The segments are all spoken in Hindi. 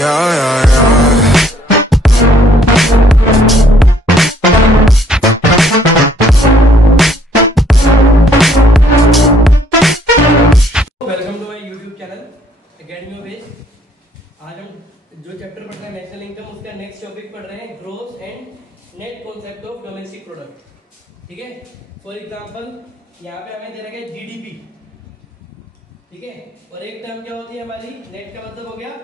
Yeah, yeah, yeah. Welcome to my YouTube channel academy base. आज हम जो चैप्टर पढ़ रहे हैं नेशनल इनकम, उसका नेक्स्ट टॉपिक पढ़ रहे हैं gross and net concept of domestic product. ठीक है, फॉर एग्जांपल यहाँ पे हमें दे रखा है जीडीपी। ठीक है, और एक टर्म क्या होती है हमारी, नेट का मतलब हो गया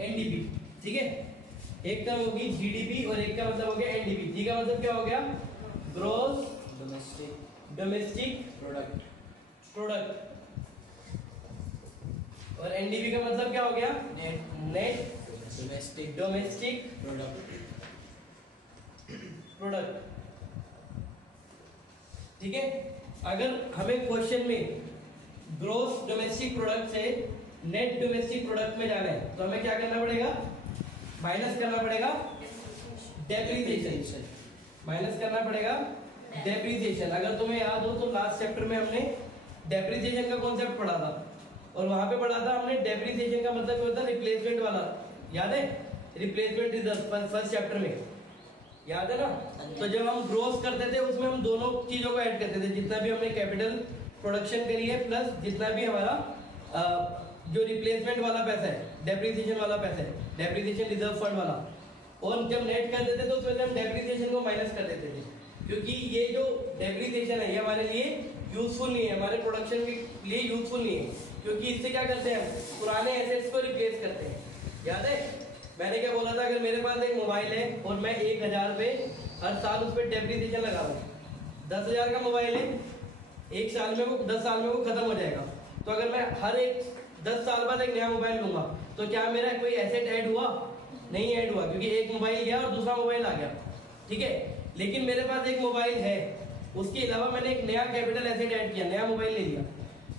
एनडीपी। ठीक है, एक टर्म होगी जीडीपी और एक का मतलब हो गया एनडीपी। जी का मतलब क्या हो गया, ग्रोस डोमेस्टिक प्रोडक्ट। और एनडीपी का मतलब क्या हो गया, नेट डोमेस्टिक प्रोडक्ट। ठीक है, अगर हमें क्वेश्चन में ग्रोस डोमेस्टिक प्रोडक्ट से नेट डोमेस्टिक प्रोडक्ट में जाना है तो हमें क्या करना पड़ेगा, माइनस करना पड़ेगा डेप्रिसिएशन। माइनस करना पड़ेगा डेप्रिसिएशन। अगर तुम्हें याद हो तो लास्ट चैप्टर में हमने डेप्रिसिएशन का कॉन्सेप्ट पढ़ा था, और वहां पे पढ़ा था हमने डेप्रिसिएशन का मतलब क्या होता है, रिप्लेसमेंट वाला। याद है, रिप्लेसमेंट रिजर्व फर्स्ट चैप्टर में, याद है ना। तो जब हम ग्रोस करते थे उसमें हम दोनों चीजों को ऐड करते थे, जितना भी हमने कैपिटल प्रोडक्शन करी है प्लस जितना भी हमारा जो रिप्लेसमेंट वाला पैसा है, डेप्रिसिएशन वाला पैसा है, डेप्रिसिएशन रिजर्व फंड वाला। और जब नेट कर देते थे तो उसमें हम डेप्रिसिएशन को माइनस कर देते थे, क्योंकि ये जो डेप्रिसिएशन है ये हमारे लिए यूजफुल नहीं है, हमारे प्रोडक्शन के लिए यूजफुल नहीं है, क्योंकि इससे क्या करते हैं, पुराने एसेट्स को रिप्लेस करते हैं। याद है मैंने क्या बोला था, अगर मेरे पास एक मोबाइल है और मैं 1000 पे हर साल उस पर डेप्रिसिएशन लगा दूं, 10,000 का मोबाइल है, एक साल में वो 10 साल में वो खत्म हो जाएगा। तो अगर मैं हर एक 10 साल बाद एक नया मोबाइल लूंगा तो क्या मेरा कोई एसेट ऐड हुआ, नहीं ऐड हुआ, क्योंकि एक मोबाइल गया और दूसरा मोबाइल आ गया। ठीक है, लेकिन मेरे पास एक मोबाइल है, उसके अलावा मैंने एक नया कैपिटल एसेट ऐड किया, नया मोबाइल ले लिया।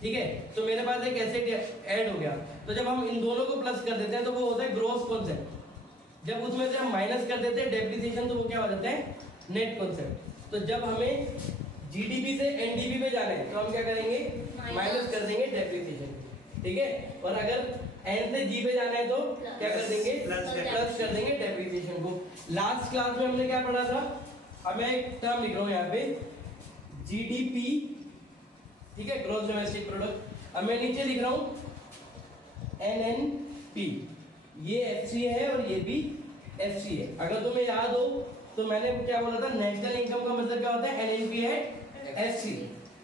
ठीक है, तो मेरे पास एक एसेट ऐड हो गया। तो जब हम इन दोनों को प्लस कर देते हैं तो वो होता है ग्रोस कॉन्सेप्ट। जब उसमें से हम माइनस कर देते हैं डेप्रिसिएशन तो वो क्या हो जाता है, नेट कॉन्सेप्ट। तो जब हमें जीडीपी से एनडीपी पे जाना है तो हम क्या करेंगे, माइनस कर देंगे डेप्रिसिएशन। ठीक है, और अगर एन से जी पे जाना है तो क्या कर देंगे, प्लस कर देंगे डेप्रिसिएशन को। लास्ट क्लास में हमने क्या पढ़ा था, हमें एक टर्म लिख रहा हूं यहाँ पे जीडीपी। ठीक है, ग्रोस डोमेस्टिक प्रोडक्ट। अब मैं नीचे लिख रहा हूं एनएनपी, ये एफसी है और ये भी एफसी है। अगर तुम्हें याद हो तो मैंने क्या बोला था, नेशनल इनकम का मतलब क्या होता है, एनएनपी एट एफसी।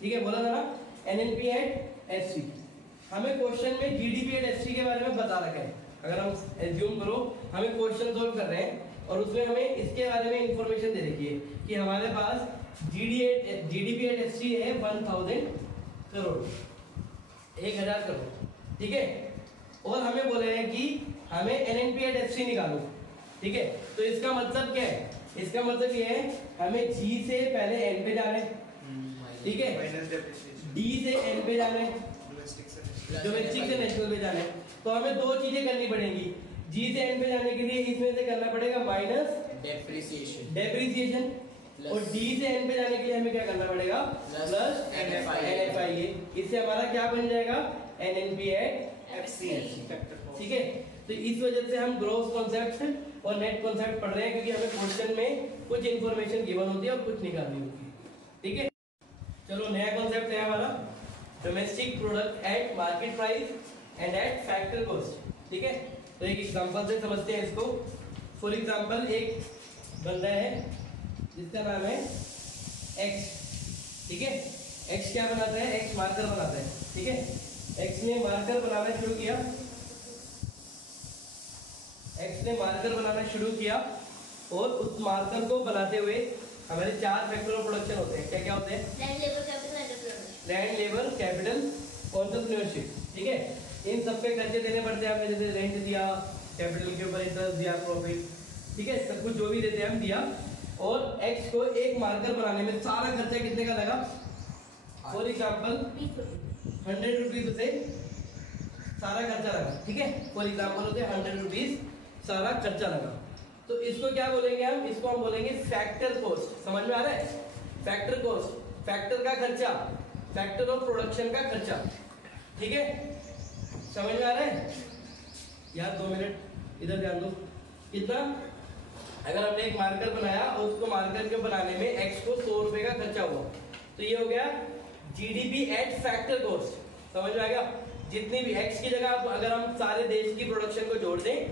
ठीक है, बोला था ना, एनएनपी एट एफसी। हमें क्वेश्चन में जीडीपी एट एफसी के बारे में बता रखा है। अगर हम एज्यूम करो हमें क्वेश्चन सोल्व कर रहे हैं और उसमें हमें इसके बारे में इंफॉर्मेशन दे रखी है कि हमारे पास जीडीपी एट एफसी है 1000 करोड़, 1000 करोड़। ठीक है, और हमें बोले हैं कि हमें एनएनपी एट एफसी निकालो। ठीक है, तो इसका मतलब क्या है, इसका मतलब ये है हमें जी से पहले एन पे जाना है। ठीक है, डी से एन पे जाना है, डोमेस्टिक से नेशनल पे जाना है। तो हमें दो चीजें करनी पड़ेंगी, जी से एन पे जाने के लिए इसमें से करना पड़ेगा माइनस डेप्रिसिएशन, और डी से एन पे जाने के लिए हमें क्या करना पड़ेगा, प्लस एनएफआई। इससे हमारा क्या बन जाएगा, एनएनपी एट एफसी। ठीक है, तो इस वजह से हम ग्रोस कॉन्सेप्ट और नेट कॉन्सेप्ट पढ़ रहे हैं, क्योंकि हमें क्वेश्चन में कुछ इंफॉर्मेशन गिवन होती है और कुछ निकालनी होती है। ठीक है, चलो नया कॉन्सेप्ट है हमारा domestic product at market price and eight factor cost. ठीक है, तो एक एग्जांपल से समझते हैं इसको। फॉर एग्जांपल एक बंदा है जिसका नाम है एक्स। ठीक है, एक्स क्या बनाता है, एक्स मार्कर बनाता है। ठीक है, एक्स ने मार्कर बनाना शुरू किया, एक्स ने मार्कर बनाना शुरू किया, और उस मार्कर को बनाते हुए हमारे 4 फैक्टर ऑफ प्रोडक्शन होते हैं। क्या क्या होते हैं, लैंड लेबर कैपिटल एंटरप्रेन्योरशिप। ठीक है, इन सब पे खर्चे देने पड़ते हैं हमें, जैसे रेंट दिया, कैपिटल के ऊपर इंटरेस्ट दिया, प्रॉफिट। ठीक है, सब कुछ जो भी देते हैं हम दिया, और एक्स को एक मार्कर बनाने में सारा खर्चा कितने का लगा, फॉर एग्जाम्पल 100 रुपीज से सारा खर्चा लगा। ठीक है, फॉर एग्जाम्पल होते हैं 100 रुपीज सारा खर्चा लगा। तो इसको क्या बोलेंगे हम, इसको हम बोलेंगे फैक्टर कॉस्ट। समझ में आ रहा है, फैक्टर कॉस्ट, फैक्टर का खर्चा, फैक्टर ऑफ प्रोडक्शन का खर्चा। ठीक है, समझ में आ रहा है। यार 2 मिनट इधर ध्यान दो। कितना, अगर हमने एक मार्कर बनाया और उसको मार्कर के बनाने में x को 100 रुपए का खर्चा हुआ, तो ये हो गया जीडीपी एट फैक्टर कॉस्ट। समझ में आ गया? जितनी भी x की जगह अगर हम सारे देश की प्रोडक्शन को जोड़ दें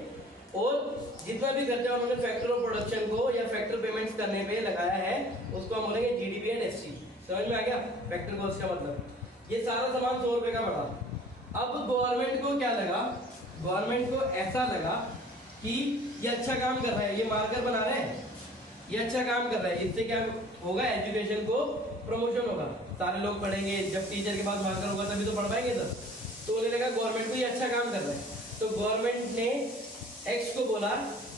और जितना भी खर्चा उन्होंने फैक्टर ऑफ प्रोडक्शन को या फैक्टर पेमेंट्स करने पे लगाया है उसको हम बोलेंगे जीडीपी एट एससी। समझ में आ गया? फैक्टर कॉस्ट का मतलब ये सारा सामान 100 रुपए का पड़ा। अब गवर्नमेंट को क्या लगा, गवर्नमेंट को ऐसा लगा कि ये अच्छा काम कर रहा है, ये मार्कर बना रहे हैं, ये अच्छा काम कर रहा है, इससे क्या होगा, एजुकेशन को प्रमोशन होगा, सारे लोग पढ़ेंगे, जब टीचर के पास मार्कर होगा तभी तो पढ़ पाएंगे सर। तो उन्हें लगा गवर्नमेंट को ये अच्छा काम कर रहा है, तो गवर्नमेंट ने एक्स को बोला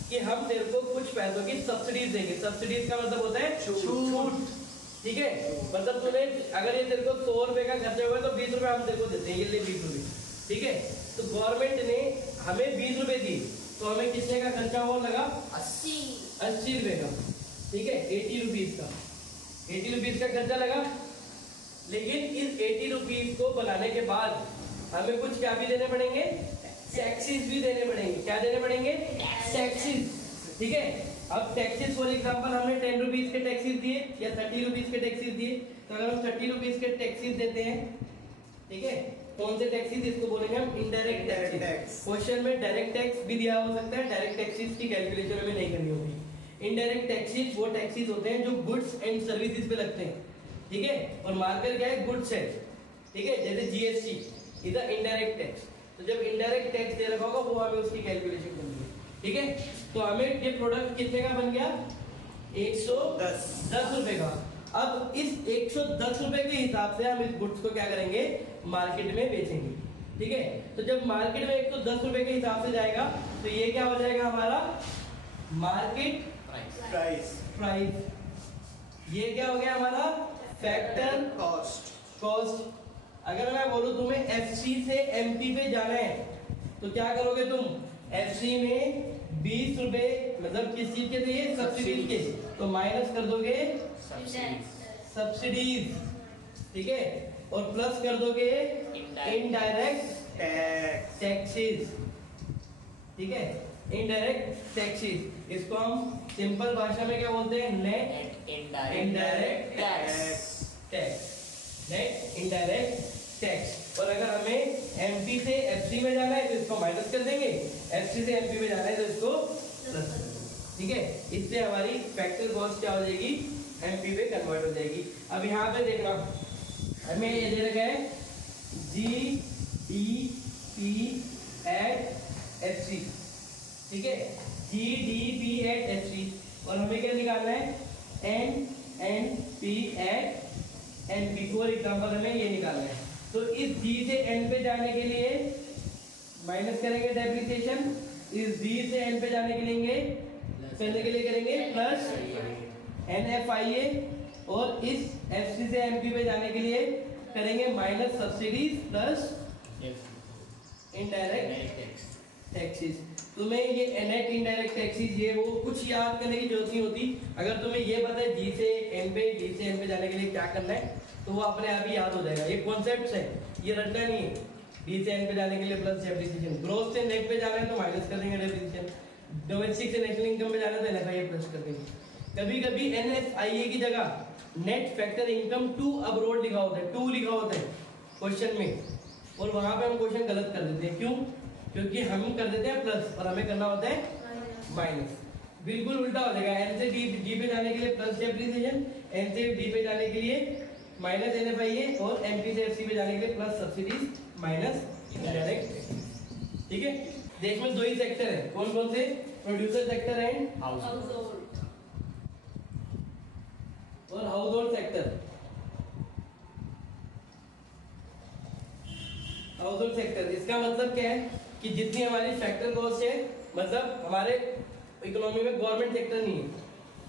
कि हम तेरे को कुछ पैसों की सब्सिडीज देंगे। सब्सिडीज का मतलब होता है छूट, ठीक है? मतलब तूने अगर ये तेरे को 100 रुपए का खर्चा हुआ तो 20 रुपए हम तेरे को देते हैं, ये ले 20 रुपए, ठीक है? तो गवर्नमेंट ने हमें 20 रुपए दी, तो हमें कितने का खर्चा हुआ लगा? 80 रुपए का, ठीक है? 80 रुपीज का, 80 रुपीज का खर्चा लगा। लेकिन इस 80 रुपीज को बनाने के बाद हमें कुछ क्या भी देने पड़ेंगे, टैक्सेस भी देने पड़ेंगे। क्या देने पड़ेंगे? टैक्सेस, ठीक है? अब टैक्सेस फॉर एग्जांपल हमने 10 रुपीज के टैक्सेस दिए या 30 रुपीज के टैक्सेस दिए, तो अगर हम 30 रुपीज के टैक्सेस देते हैं, ठीक है, कौन से टैक्सेस, इसको बोलेंगे हम इनडायरेक्ट टैक्स। क्वेश्चन में डायरेक्ट टैक्स भी दिया हो सकता है, डायरेक्ट टैक्सेस की कैलकुलेशन हमें नहीं करनी होगी। इनडायरेक्ट टैक्सेस वो टैक्सेस होते हैं जो गुड्स एंड सर्विसेज पे लगते हैं, ठीक है? और मार्कर क्या है? गुड्स है, ठीक है? जैसे GST is the indirect tax. तो जब इनडायरेक्ट टैक्स दे रखा होगा वो हमें उसकी कैलकुलेशन करनी है, ठीक है? तो हमें ये प्रोडक्ट कितने का बन गया? 110 रुपए का। अब इस 110 रुपए के हिसाब से हम इस गुड्स को क्या करेंगे? मार्केट में बेचेंगे, ठीक है? तो जब मार्केट में 110 रुपए के हिसाब से जाएगा तो ये क्या हो जाएगा हमारा? Market price. ये क्या हो गया हमारा? Factor cost. अगर मैं बोलूं तुम्हें एफसी से एमपी पे जाना है तो क्या करोगे तुम? एफसी में 20 रुपए मतलब किस चीज के थे? सब्सिडीज के, तो माइनस कर दोगे सब्सिडीज, ठीक है? और प्लस कर दोगे इनडायरेक्ट टैक्सेस, ठीक है? इनडायरेक्ट टैक्सेस, इसको हम सिंपल भाषा में क्या बोलते हैं? Net indirect tax, net indirect tax. और अगर हमें एमपी से एफसी में जाना है तो इसको माइनस कर देंगे, एफसी से एमपी में जाना है तो इसको प्लस कर देंगे, ठीक है? इससे हमारी फैक्टर कॉस्ट क्या हो जाएगी? एमपी पे कन्वर्ट हो जाएगी। अब यहाँ पे देखना, हमें ये दे रखा है जीडीपी एट एफसी, ठीक है? जीडीपी एट एफसी, और हमें क्या निकालना है? NP at NP. For example हमें ये निकालना है, तो इस जी से एन पे जाने के लिए माइनस करेंगे डेप्रिसिएशन, इस जी से एन पे जाने के लिए करेंगे प्लस एनएफआईए, और इस एफसी से एमपी पे जाने के लिए करेंगे minus subsidies plus indirect taxes. तुम्हें ये नेट इनडायरेक्ट टैक्सेस ये वो कुछ याद करने की जरूरत नहीं होती। अगर तुम्हें ये पता है जी से एन पे जाने के लिए क्या करना है तो वो अपने आप ही याद हो जाएगा। ये कॉन्सेप्ट्स है, ये रटना नहीं है। डी से एन पे जाने के लिए प्लस डेप्रिसिएशन, ग्रोथ से नेट पे जाना है तो माइनस कर देंगे डेप्रिसिएशन, डोमेस्टिक से नेशनल इनकम पे जाना है तो एनएफआईए प्लस कर देंगे। कभी कभी एनएफआईए की जगह net factor income to abroad लिखा होता है, टू लिखा होता है क्वेश्चन में, और वहां पे हम क्वेश्चन गलत कर देते हैं। क्यों? क्योंकि हम कर देते हैं प्लस और हमें करना होता है माइनस। बिल्कुल उल्टा हो जाएगा। एन से डी पे जाने के लिए प्लस डेप्रिसिएशन, एन से डी पे जाने के लिए माइनस एनएफआईए, और एमपी से एफसी पे जाने के लिए प्लस सब्सिडीज माइनस इनडायरेक्ट, ठीक है? देश में 2 ही सेक्टर है, कौन कौन से? प्रोड्यूसर सेक्टर एंड हाउसहोल्ड और हाउसहोल्ड सेक्टर। हाउसहोल्ड सेक्टर इसका मतलब क्या है कि जितनी हमारी फैक्टर कॉस्ट है, मतलब हमारे इकोनॉमी में गवर्नमेंट सेक्टर नहीं है,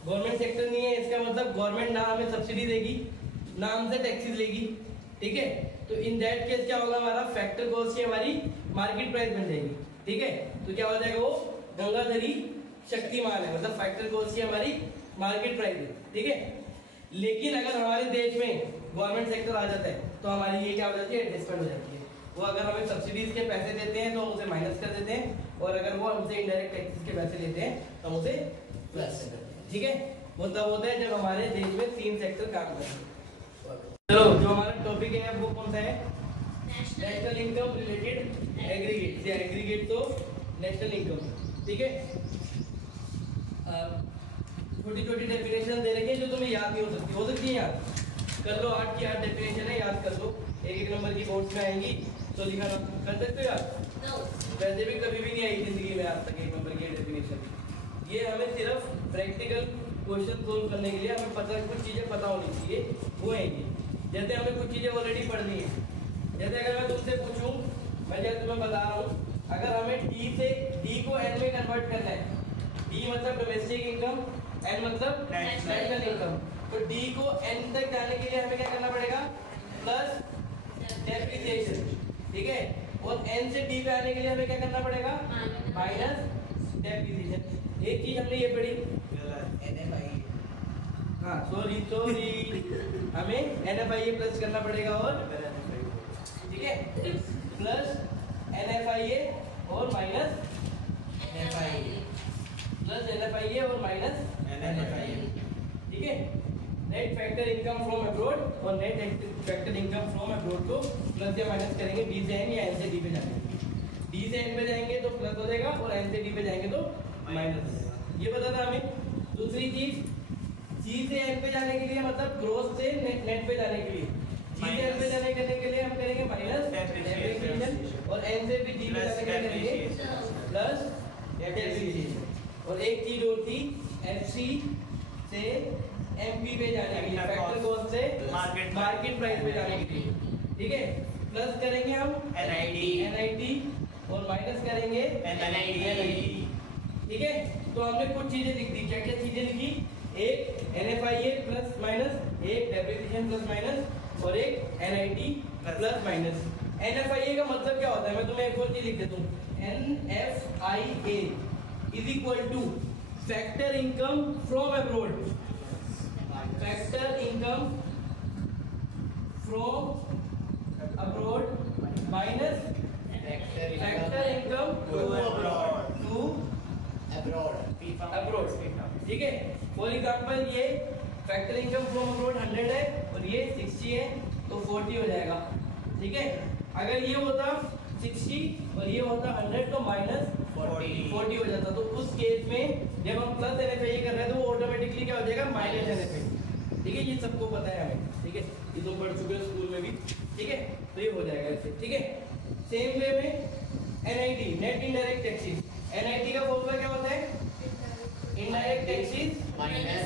गवर्नमेंट सेक्टर नहीं है, इसका मतलब गवर्नमेंट ना हमें सब्सिडी देगी ना हमसे टैक्सेस लेगी, ठीक है? तो इन दैट केस क्या होगा? हमारा फैक्टर कॉस्ट की हमारी मार्केट प्राइस बन जाएगी, ठीक है? तो क्या हो जाएगा? वो गंगाधरी शक्तिमान है, मतलब फैक्टर कॉस्ट की हमारी मार्केट प्राइस है, ठीक है? लेकिन अगर हमारे देश में गवर्नमेंट सेक्टर आ जाता है तो हमारी ये क्या हो जाती है? एडजस्टमेंट हो जाती है। वो अगर हमें सब्सिडीज के पैसे देते हैं तो हम उसे माइनस कर देते हैं, और अगर वो हमसे इनडायरेक्ट टैक्सेस के पैसे लेते हैं तो हम उसे प्लस कर देते हैं। ठीक है, वो तब होता है जब हमारे देश में 3 सेक्टर काम करते हैं। चलो, जो हमारा टॉपिक है वो कौन सा है? National income related aggregate. से एग्रीगेट तो नेशनल इनकम। ठीक है, छोटी छोटी डेफिनेशन दे रखी है जो तुम्हें याद नहीं हो सकती है याद कर लो। 8 की 8 डेफिनेशन है, याद कर लो। एक नंबर की बोर्ड्स में आएंगी तो लिखा कर सकते हो याद। वैसे भी कभी भी नहीं आई जिंदगी में आज तक 1 नंबर की डेफिनेशन। ये हमें सिर्फ प्रैक्टिकल क्वेश्चन सोल्व करने के लिए हमें कुछ चीजें पता होनी चाहिए, वो है ये। जैसे हमें कुछ चीजें ऑलरेडी पढ़नी है। जैसे अगर मैं तुमसे पूछूं, मैं जैसे तुम्हें बता रहा हूँ, अगर हमें डी से डी को एन में कन्वर्ट करना है, डी मतलब डोमेस्टिक इनकम, एन मतलब नेशनल इनकम, तो डी को एन तक जाने के लिए हमें क्या करना पड़ेगा? Plus depreciation. ठीक है, और एन से डी पे आने के लिए हमें क्या करना पड़ेगा? Minus depreciation. एक चीज हमने ये पढ़ी, हाँ सॉरी हमें NFIA प्लस करना पड़ेगा, और ठीक है प्लस NFIA और माइनस NFIA, प्लस NFIA और माइनस NFIA। ठीक है, net factor income from abroad और net factor income from abroad को प्लस या माइनस करेंगे डी से एन या एन से डी पे जाएंगे। डी से एन पे जाएंगे तो प्लस हो जाएगा, और एन से डी पे जाएंगे तो माइनस हो जाएगा। ये पता था हमें। दूसरी चीज, जी से एन पे जाने के लिए मतलब ग्रोथ से नेट पे जाने के लिए, जी से एन पे जाने के लिए हम करेंगे माइनस डेप्रिसिएशन, और एन से भी डी पे जाने के लिए करेंगे प्लस डेप्रिसिएशन। और एक चीज और थी, एफसी से एमपी पे जाने के लिए, फैक्टर कॉस्ट से मार्केट प्राइस पे जाने के लिए। ठीक है, प्लस करेंगे हम एनआईटी और माइनस करेंगे एनआईटी। ठीक है, तो हमने कुछ चीजें लिख दी। क्या क्या चीजें लिखी? एक NFIA प्लस माइनस, एक डेप्रिसिएशन प्लस माइनस, और एक NIT प्लस माइनस। NFIA का मतलब क्या होता है? मैं तुम्हें एक और चीज लिख देता हूँ। NFIA is equal to factor income from abroad, factor income from abroad minus factor income to abroad. ठीक है, फॉर एग्जांपल ये फैक्टर इनकम फ्रॉम अब्रॉड 100 है और ये 60 है, तो 40 हो जाएगा। ठीक है, अगर ये होता 60 और ये होता 100 तो माइनस 40 हो जाता। तो उस केस में जब हम प्लस NFIA कर रहे हैं तो वो ऑटोमेटिकली क्या हो जाएगा? Minus NFIA। ठीक है, ये सबको पता है हमें। ठीक है, ये तो पढ़ चुके हो स्कूल में भी। ठीक है, तो ये हो जाएगा ऐसे। ठीक है, सेम वे में NIT net indirect taxes, NIT का फॉर्मूला क्या होता है? Indirect taxes minus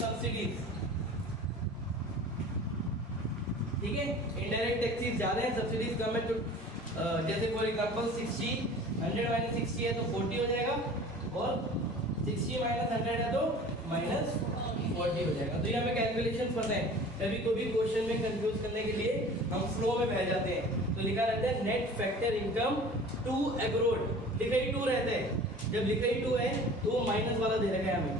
subsidies. ठीक है, इनडायरेक्ट टैक्सेस ज्यादा है, सब्सिडीज कम है। तो जैसे फॉर एग्जांपल 60 100 माइनस 60 है तो 40 हो जाएगा, और 60 माइनस 100 है तो माइनस 40 हो जाएगा। तो ये हमें कैलकुलेशन पता है। कभी कोई क्वेश्चन में कंफ्यूज करने के लिए हम फ्लो में बह जाते हैं, तो लिखा रहता है net factor income to abroad, लिखा ही 2 रहता है। जब लिखा ही 2 है तो वो माइनस वाला दे रखा है हमें।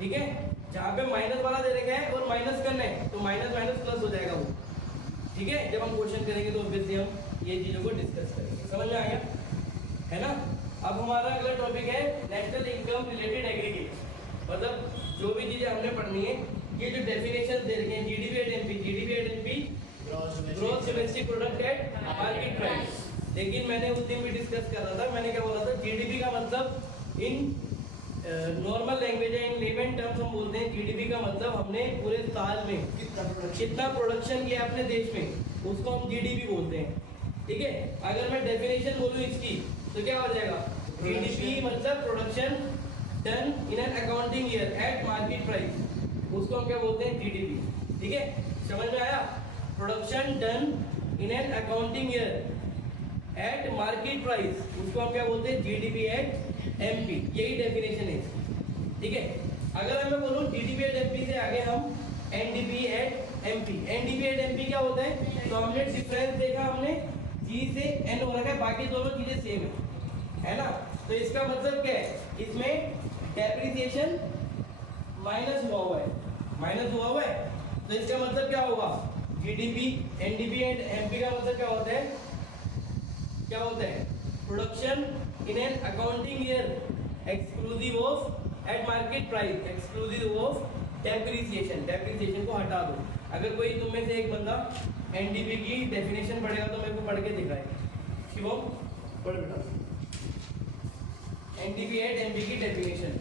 ठीक है, जहाँ पे माइनस वाला दे रखा है और माइनस करना है तो माइनस माइनस प्लस हो जाएगा वो। ठीक है, जब हम क्वेश्चन करेंगे तो ऑब्वियसली हम ये चीजों को डिस्कस करेंगे। समझ में आ गया है ना? अब हमारा अगला टॉपिक है नेशनल इनकम रिलेटेड एग्रीगेट। मतलब जो भी चीजें हमने पढ़नी है, ये जो डेफिनेशन दे रखे हैं, GDP at NP gross domestic product at market price. लेकिन मैंने उस दिन भी डिस्कस कर रहा था, मैंने क्या बोला था? जीडीपी का मतलब इन नॉर्मल लैंग्वेज है, इन लेमन टर्म्स हम बोलते हैं जीडीपी का मतलब हमने पूरे साल में कितना प्रोडक्शन किया अपने देश में, उसको हम जीडीपी बोलते हैं। ठीक है, अगर मैं डेफिनेशन बोलूं इसकी तो क्या हो जाएगा? जीडीपी मतलब production done in an accounting year at market price, उसको हम क्या बोलते हैं? जीडीपी। ठीक है, समझ में आया? Production done in an accounting year at market price, उसको हम क्या बोलते हैं? GDP at MP. यही डेफिनेशन है। ठीक है, अगर मैं बोलूं जीडीपी एट एमपी से आगे हम NDP at MP. NDP at MP क्या होता है? तो हमने डिफरेंस देखा, हमने जी से एन हो रखा है, बाकी दोनों चीजें सेम है ना? तो इसका मतलब क्या है? इसमें डेप्रिसिएशन माइनस हुआ हुआ है, तो इसका मतलब क्या होगा? जीडीपी, एनडीपी एंड एमपी का मतलब क्या होता है, क्या होता है, production in an accounting year exclusive of eight market price, exclusive of depreciation, depreciation को हटा दो। अगर कोई तुम में से एक बंदा एनडीपी की डेफिनेशन पढ़ेगा तो मेरे को पढ़ के दिखाए, शिवम पढ़ बेटा, एनडीपी एट एमपी की definition,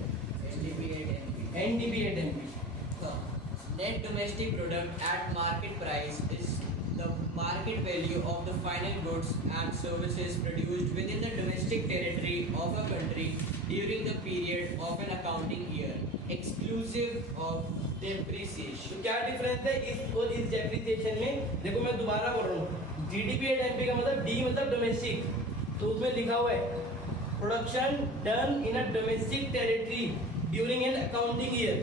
NDP at MP. Net domestic product at market price is the market value of the final goods and services produced within the domestic territory of a country during the period of an accounting year, exclusive of depreciation. तो क्या डिफरेंस है इस और इस डेप्रिसिएशन में? देखो मैं दोबारा बोल रहा हूँ, जीडीपी एट एमपी का मतलब डी मतलब डोमेस्टिक, तो उसमें लिखा हुआ है production done in a domestic territory during an accounting year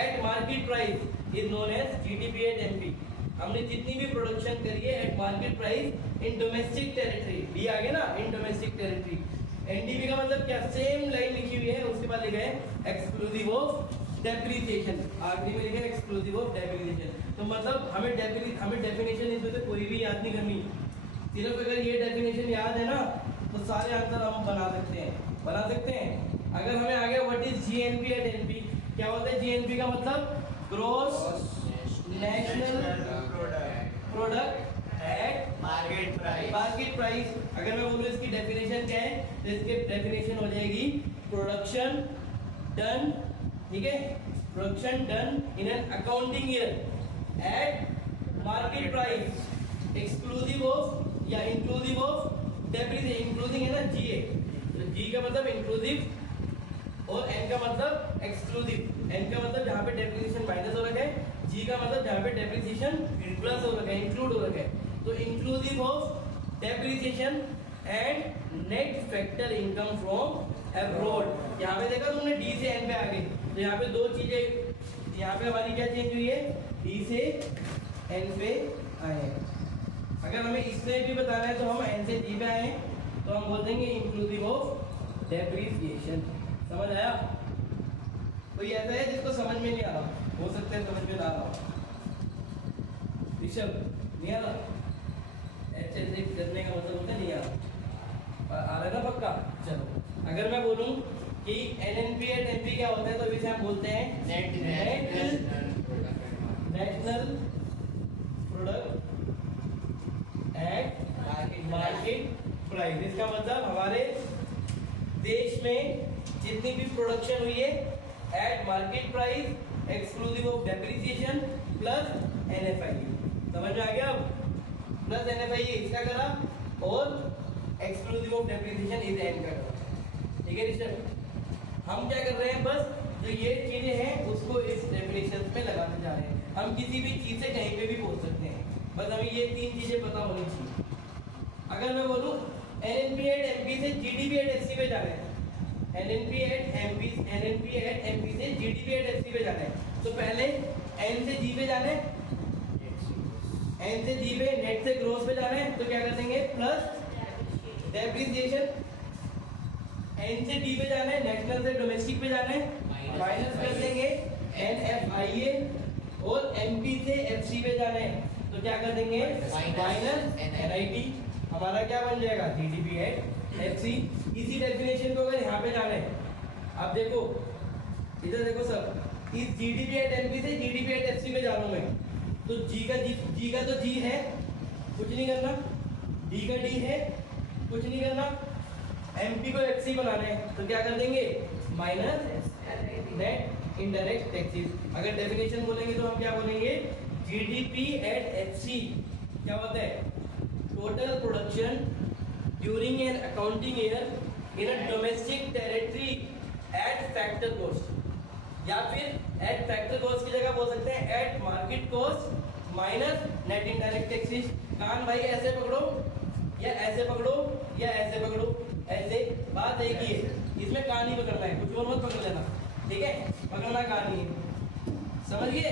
at market price is known as GDP at MP. हमने जितनी भी प्रोडक्शन करी है at market price in domestic territory, D आ गया ना, इन डोमेस्टिक टेरिटरी। एनडीपी का मतलब क्या, सेम लाइन लिखी हुई है, उसके बाद लिखा है एक्सक्लूसिव ऑफ डेप्रिसिएशन, आखिरी में लिखा है एक्सक्लूसिव ऑफ डेप्रिसिएशन। तो मतलब हमें डेफिनेशन इसमें से कोई भी याद नहीं करनी, सिर्फ अगर ये डेफिनेशन याद है ना तो सारे आंसर हम बना सकते हैं। अगर हमें आ गया what is GNP at NP, क्या होता है जीएनपी का मतलब gross national product at market price. अगर मैं बोलूं इसकी डेफिनेशन क्या है तो इसकी डेफिनेशन हो जाएगी प्रोडक्शन डन, ठीक है, production done in an accounting year at market price exclusive of या इंक्लूसिव ऑफ डेप्रिसिएशन, इंक्लूसिव है ना जीए, तो जी का मतलब इंक्लूसिव और एन का मतलब एक्सक्लूसिव। एन का मतलब जहाँ पे डेप्रिसिएशन माइनस हो रखा है, जी का मतलब जहाँ पे डेप्रिसिएशन प्लस हो रखा है, इंक्लूड हो रखा है। तो inclusive of depreciation and net factor income from abroad. यहाँ पे देखा तुमने डी से एन पे आ गई, तो यहाँ पे दो चीजें, यहाँ पे हमारी क्या चेंज हुई है, डी से एन पे आए। अगर हमें इसमें भी बताना है तो हम एन से जी पे आए तो हम बोल देंगे इंक्लूसिव ऑफ डेप्रिसिएशन। समझ आया? कोई ऐसा है जिसको समझ में नहीं आ रहा? हो सकता है समझ में ना आ रहा, ऋषभ नहीं आ रहा, ऐसे करने का मतलब होता है नहीं आ रहा है ना पक्का? चलो अगर मैं बोलूं कि एनएनपी एट एमपी क्या होता है तो इसे हम बोलते हैं national product at market price. इसका मतलब हमारे देश में जितनी भी प्रोडक्शन हुई है at market price exclusive of depreciation plus NFI. समझ में आ गया? अब प्लस एनएफआई इसका करा और exclusive of depreciation is an का करा, ठीक है ऋषभ? हम क्या कर रहे हैं, बस जो ये चीजें हैं उसको इस डेफिनेशन में लगाने जा रहे हैं। हम किसी भी चीज से कहीं पे भी पहुंच सकते हैं, बस हमें ये तीन चीजें पता होनी चाहिए। अगर मैं बोलूं एनएनपी एट एमपी से जीडीपी एट एफसी पे जाना है, एनएनपी एट एमपी से जीडीपी एट एफसी पे जाना है, तो पहले एन से जी पे जाना है, एन से जी पे नेट से ग्रोस पे जाना है, तो क्या कर देंगे प्लस डेप्रिसिएशन। एन से डी पे जाना है, नेशनल से डोमेस्टिक पे जाना है, माइनस कर देंगे एनएफआईए, और एमपी से एफसी पे जाना है तो क्या कर देंगे माइनस एनआईटी। हमारा क्या बन जाएगा जीडीपी एट एफसी। इसी डेफिनेशन को अगर यहाँ पे जाना है, अब देखो इधर देखो सब, इस जीडीपी एट एमपी से जीडीपी एट एफसी पे जा रहा हूँ मैं, तो जी का तो जी है, कुछ नहीं करना, डी का डी है, कुछ नहीं करना, एमपी को एफसी बनाना है तो क्या कर देंगे माइनस नेट इनडायरेक्ट टैक्सेस। अगर डेफिनेशन बोलेंगे तो हम क्या बोलेंगे, जीडीपी एट एफसी क्या होता है, total production during an accounting year in a domestic territory eight factor cost, या फिर एट फैक्टर कॉस्ट की जगह बोल सकते हैं at market cost minus net indirect taxes. कान भाई ऐसे पकड़ो या ऐसे पकड़ो या ऐसे पकड़ो, ऐसे बात एक ही है, इसमें कान ही पकड़ना है, कुछ और मत पकड़ लेना, ठीक है? पकड़ना कान ही है, समझ गए?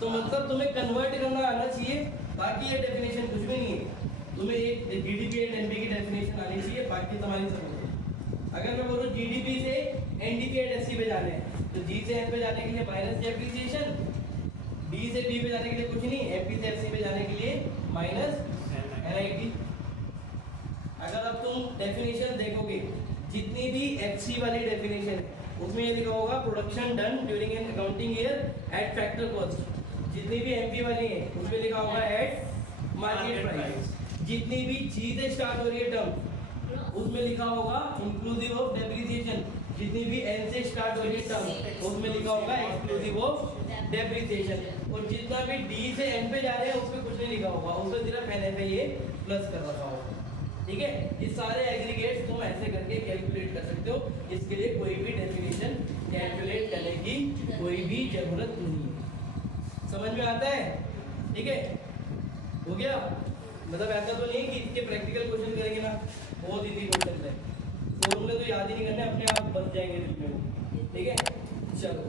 तो मतलब तुम्हें कन्वर्ट करना आना चाहिए, बाकी ये डेफिनेशन कुछ भी नहीं है। तुम्हें एक जीडीपी एंड एनपी की डेफिनेशन आनी चाहिए, बाकी तुम्हारी समझ। अगर मैं बोलूँ जीडीपी से एनडीपी एंड एफसी पे जाने हैं, तो जी से एन पे जाने के लिए माइनस डेप्रिसिएशन, डी से बी पे जाने के लिए कुछ नहीं, एमपी से एफसी पे जाने के लिए माइनस एनआईटी। अगर अब तुम डेफिनेशन देखोगे, जितनी भी एफसी वाली डेफिनेशन उसमें ये लिखा होगा production done during an accounting year eight factor cost. जितनी भी एमपी वाली है उसमें लिखा होगा एट मार्केट प्राइस। जितनी भी जी से स्टार्ट हो रही है टर्म उसमें लिखा होगा इंक्लूसिव ऑफ डेप्रिसिएशन। जितनी भी एन से स्टार्ट हो रही है टर्म उसमें लिखा होगा एक्सक्लूसिव ऑफ डेप्रिसिएशन। और जितना भी डी से एन पे जा रहे हैं उसमें कुछ नहीं लिखा होगा, उसमें सिर्फ एन पे ये प्लस कर रखा होगा। ठीक है, ये सारे एग्रीगेट्स तुम ऐसे करके कैलकुलेट कर सकते हो। इसके लिए कोई भी डेफिनेशन कैलकुलेट करने की कोई भी जरूरत नहीं है। समझ में आता है? ठीक है, हो गया। मतलब ऐसा तो नहीं कि इसके प्रैक्टिकल क्वेश्चन करेंगे ना, बहुत इजी क्वेश्चन है, फॉर्मूले तो याद ही नहीं करने, अपने आप बन जाएंगे दिल में। ठीक है, चलो।